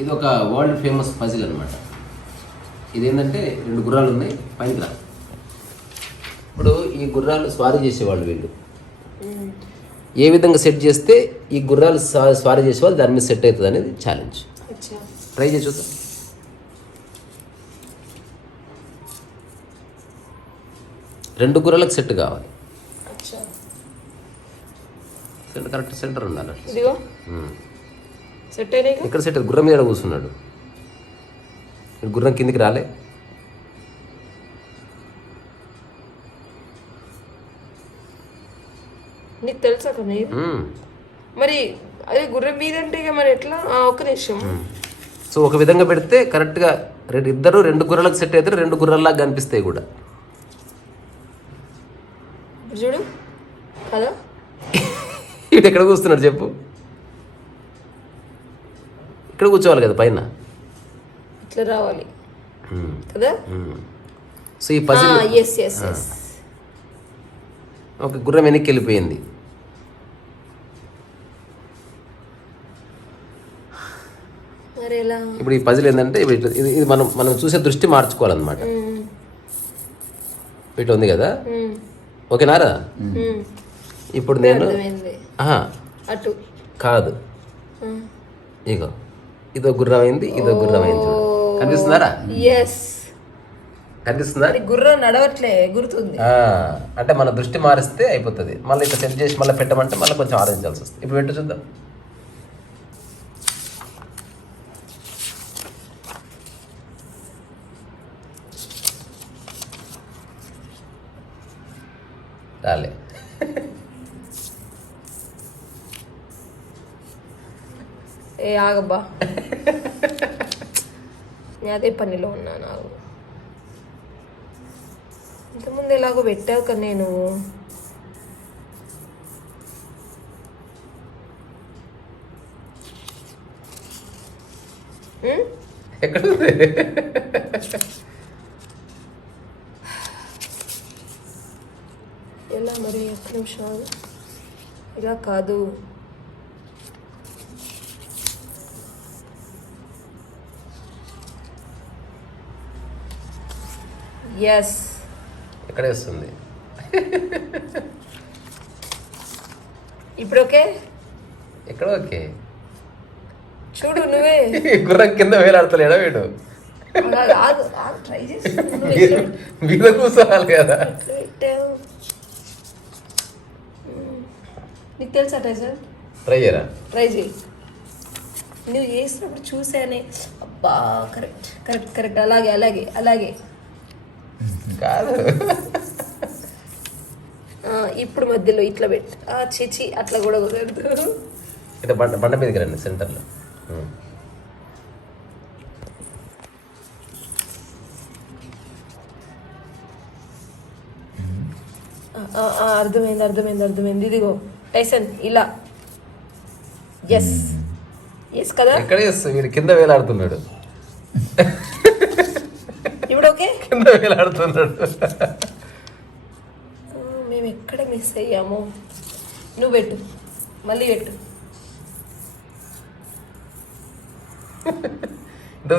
ఇది ఒక world famous puzzle అనమాట. ఇదేంటంటే 2 గుర్రాలు ఉన్నాయి, పైకి రా. ఇప్పుడు ఈ గుర్రాలు స్వారీ చేసేవాళ్ళు వీళ్ళు ఏ విధంగా సెట్ చేస్తే ఈ గుర్రాలు స్వారీ చేసేవాళ్ళు దాని మీద సెట్ అవుతుంది అనేది ఛాలెంజ్. ట్రై చేసి చూద్దాం. రెండు గుర్రాలకు సెట్ కావాలి. కరెక్ట్ సెంటర్ ఉండాలి. ఇక్కడ సెట్ గుర్రం మీద కూర్చున్నాడు. గుర్రం కిందికి రాలే. నీకు తెలుసా మరి అదే గుర్రం మీద అంటే మరి ఎట్లా? ఒక నిమిషం. సో ఒక విధంగా పెడితే కరెక్ట్గా ఇద్దరు 2 గుర్రాలకు సెట్ అయితే 2 గుర్రాల్లాగా కనిపిస్తాయి కూడా. చూడు కదా ఇటు ఎక్కడ కూర్చున్నాడు చెప్పు. ఇక్కడ కూర్చోవాలి కదా పైన. ఇట్లా రావాలి కదా. సో ఈ పజిల్ ఒక గుర్రం వెనక్కి వెళ్ళిపోయింది. ఇప్పుడు ఈ పజిల్ ఏంటంటే ఇది మనం చూసే దృష్టి మార్చుకోవాలన్నమాట. ఇట్లా ఉంది కదా, ఓకేనారా? ఇప్పుడు నేను అటు కాదు, ఇగో ఇదో గుర్రం అయింది, ఇదో గుర్రం అయింది. చూడు కనిపిస్తున్నారా? కనిపిస్తుందా? గుర్రం నడవట్లే గుర్తుంది. అంటే మన దృష్టి మారిస్తే అయిపోతుంది. మళ్ళీ ఇట్లా సెట్ చేసి మళ్ళీ పెట్టమంటే మళ్ళీ కొంచెం ఆలోచించాల్సి వస్తుంది. ఇప్పుడు పెట్టు చూద్దాం. రాలే. ఏ ఆగబ్బా, నేను అదే పనిలో ఉన్నా. నాకు ఇంతకుముందు ఎలాగో పెట్టావు కదా నేను. ఎక్కడ ఎలా మరి? ఒక్క నిమిషాలు. ఇలా కాదు, ఎస్ ఎక్కడ వస్తుంది ఇప్పుడు. ఓకే, ఎక్కడ ఓకే? చూడు నువ్వే. గుర్రం కింద వేలాడతలేడా వీడు? ట్రై మీద కూర్చోవాలి కదా. నీకు తెలుసా సార్? ట్రై చేయరా? ట్రై చేయి. నువ్వు చేసినప్పుడు చూసానే. అబ్బా కరెక్ట్ కరెక్ట్ కరెక్ట్. అలాగే అలాగే అలాగే కాదు. ఇప్పుడు మధ్యలో ఇట్లా పెట్టు. చిచి అట్లా కూడా కుదరదు. ఇట్లా బండ మీదకి రండి సెంటర్లో. అర్థమైంది అర్థమైంది అర్థమైంది. ఇదిగో టైసన్ ఇలా. ఎస్ ఎస్ కదా. ఎక్కడ వీడు కింద వేలాడుతున్నాడు. ఇప్పుడు ఓకే, కింద వేలాడుతున్నాడు. మేము ఎక్కడ మిస్ అయ్యాము? నువ్వు పెట్టు, మళ్ళీ పెట్టు.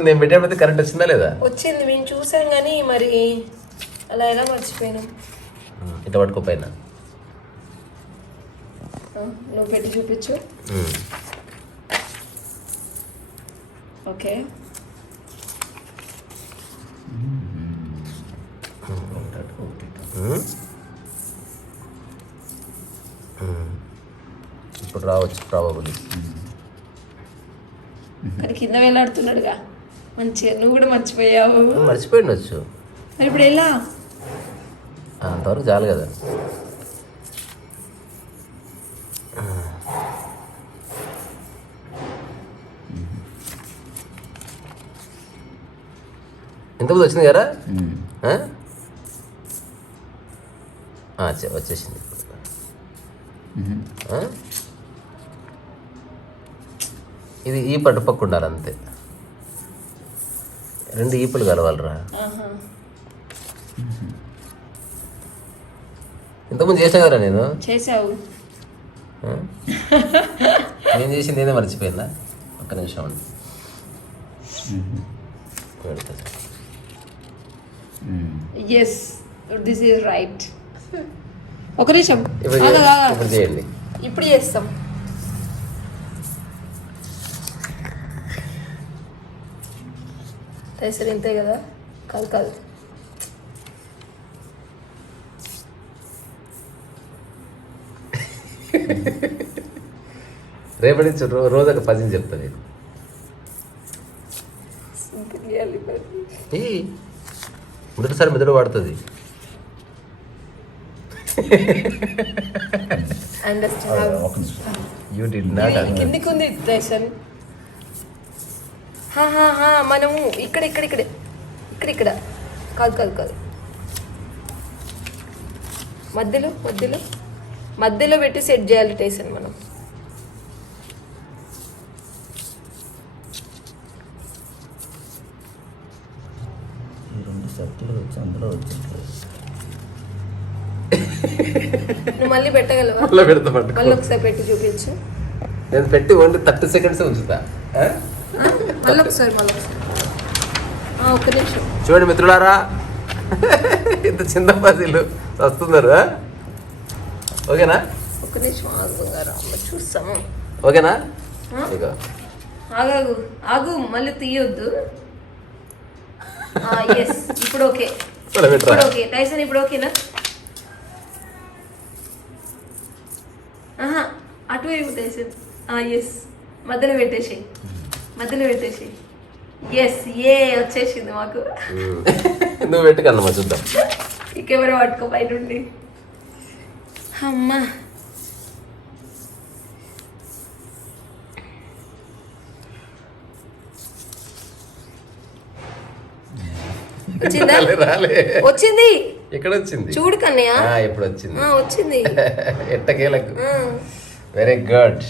నేను పెట్టేటప్పుడు కరెంట్ వచ్చిందా లేదా? వచ్చింది, మేము చూసాం కానీ మరి అలా ఎలా మర్చిపోయినాం. ఇట్లా పట్టుకోపోయినా నువ్వు పెట్టి చూపించు. ఓకే, ఇప్పుడు రావచ్చు ప్రాబబుల్లీ. కానీ కింద వేలాడుతున్నాడుగా మంచిగా. నువ్వు కూడా మర్చిపోయావు. మర్చిపోయిండొచ్చు. మరి ఇప్పుడు ఎలా? అంతవరకు చాలు కదా. ఇంతకుముందు వచ్చింది కదా. వచ్చేసింది. ఇది ఈ పట్టుపక్క ఉండాలి అంతే. 2 ఈపులు కలవాలరా. ఇంతకుముందు చేసా కదా నేను. చేసావు. నేను చేసింది ఏదో మర్చిపోయిందా? ఒక్క నిమిషం అండి. పెడతా. Yes this is right. ఒక నిమిషం ఇప్పుడు ఇప్పుడు చేయండి. ఇప్పుడు చేస్తాం. సరే ఇంతే కదా. కాదు కాదు రేపటి నుంచి రోజు ఒక పజిల్ చెప్తాను నేను. మొదటిసారి మెదడు వాడుతుంది. యూ డి నాట్ కిందికి ఉంది రేషన్. మనము ఇక్కడ ఇక్కడ ఇక్కడ ఇక్కడ ఇక్కడ కాదు కాదు కాదు మధ్యలో మధ్యలో మధ్యలో పెట్టి సెట్ చేయాలి టేషన్ మనం. నువ్వు మళ్ళీ పెట్టగలవా? మళ్ళీ పెడతా పట్టుకో. మళ్ళీ ఒకసారి పెట్టి చూపించు. నేను పెట్టి ఓన్లీ 30 సెకండ్స్ ఉంచుతా. మళ్ళీ ఒకసారి ఒక్క నిమిషం చూడండి మిత్రులారా, ఇంత చిన్న పజిల్ వస్తున్నారు. ఓకేనా? ఒక్క నిమిషం ఆగు చూస్తాము. ఓకేనా? ఇగో ఆగాగు ఆగు మళ్ళీ తీయొద్దు. ఎస్ ఇప్పుడు ఓకే. ఇప్పుడు ఓకే టైసన్, ఇప్పుడు ఓకేనా? అటు వైపు టైసన్. ఎస్ మధ్యలో పెట్టేసి మధ్యలో పెట్టేసి. ఎస్ ఏ వచ్చేసింది మాకు. నువ్వు పెట్టుకన్నమ్మా చూద్దాం. ఈ కెమెరా పట్టుకో పై నుండి. అమ్మా వచ్చిందా? వచ్చింది. ఎక్కడ వచ్చింది? చూడు కన్నయ్య. ఎప్పుడు వచ్చింది? వచ్చింది. ఎట్టకేలకు. Very good.